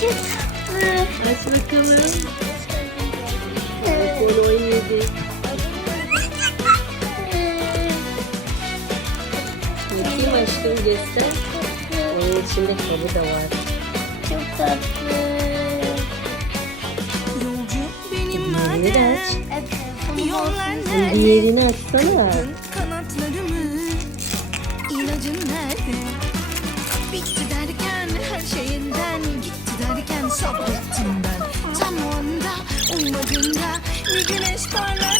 tatlı. Aç bakalım. Telefon oynadı. Bakayım aşkım göster. Onun içinde kabı da var. Çok tatlı. Yolcu benim madem Diğerini açsana. Sabrettim ben Tam o anda ummadığında Bir güneş parlar